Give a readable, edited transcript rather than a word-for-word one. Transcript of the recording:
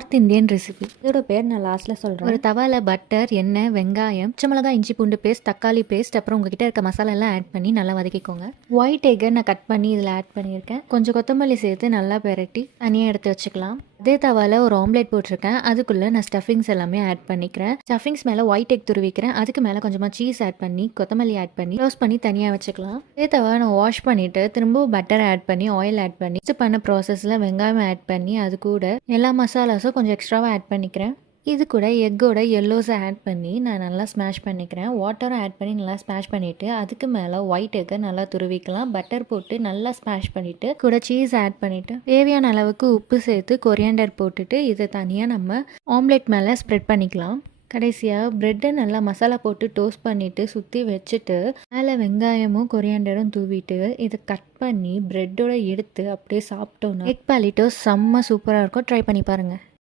North Indian recipe. இதோட பேர் நான் லாஸ்ட்ல சொல்றேன். ஒரு தவால பட்டர், எண்ணெய், வெங்காயம், பச்சை மிளகாய், இஞ்சி பூண்டு பேஸ்ட், தக்காளி பேஸ்ட், அப்புறம் உங்ககிட்ட இருக்க மசாலா எல்லாம் ஆட் பண்ணி நல்லா வதக்கிக்கோங்க. ஒயிட் எக்கை நான் கட் பண்ணி இதில் ஆட் பண்ணியிருக்கேன். கொஞ்சம் கொத்தமல்லி சேர்த்து நல்லா பெரட்டி தனியாக எடுத்து வச்சுக்கலாம். அதே தவால ஒரு ஆம்லேட் போட்டிருக்கேன். அதுக்குள்ளே நான் ஸ்டஃபிங்ஸ் எல்லாமே ஆட் பண்ணிக்கிறேன். ஸ்டஃபிங்ஸ் மேலே ஒயிட் எக் துருவிக்கிறேன். அதுக்கு மேலே கொஞ்சமாக சீஸ் ஆட் பண்ணி கொத்தமல்லி ஆட் பண்ணி க்ளோஸ் பண்ணி தனியாக வச்சுக்கலாம். அதே தவா நான் வாஷ் பண்ணிவிட்டு திரும்பவும் பட்டர் ஆட் பண்ணி ஆயில் ஆட் பண்ணி மிக்ஸ் பண்ண ப்ராசஸில் வெங்காயம் ஆட் பண்ணி அது கூட எல்லா மசாலாஸும் கொஞ்சம் எக்ஸ்ட்ராவாக ஆட் பண்ணிக்கிறேன். இது கூட எக்கோட எல்லோஸை ஆட் பண்ணி நான் நல்லா ஸ்மாஷ் பண்ணிக்கிறேன். வாட்டரும் ஆட் பண்ணி நல்லா ஸ்மாஷ் பண்ணிவிட்டு அதுக்கு மேலே ஒயிட் எக்கை நல்லா துருவிக்கலாம். பட்டர் போட்டு நல்லா ஸ்மாஷ் பண்ணிவிட்டு கூட சீஸ் ஆட் பண்ணிவிட்டு தேவையான அளவுக்கு உப்பு சேர்த்து கொரியாண்டர் போட்டுட்டு இதை தனியாக நம்ம ஆம்லெட் மேலே ஸ்ப்ரெட் பண்ணிக்கலாம். கடைசியாக ப்ரெட்டை நல்லா மசாலா போட்டு டோஸ்ட் பண்ணிவிட்டு சுற்றி வச்சுட்டு மேலே வெங்காயமும் கொரியாண்டரும் தூவிட்டு இதை கட் பண்ணி ப்ரெட்டோட எடுத்து அப்படியே சாப்பிட்டோன்னா எக் பாலிட்டோ செம்ம சூப்பராக இருக்கும். ட்ரை பண்ணி பாருங்கள்.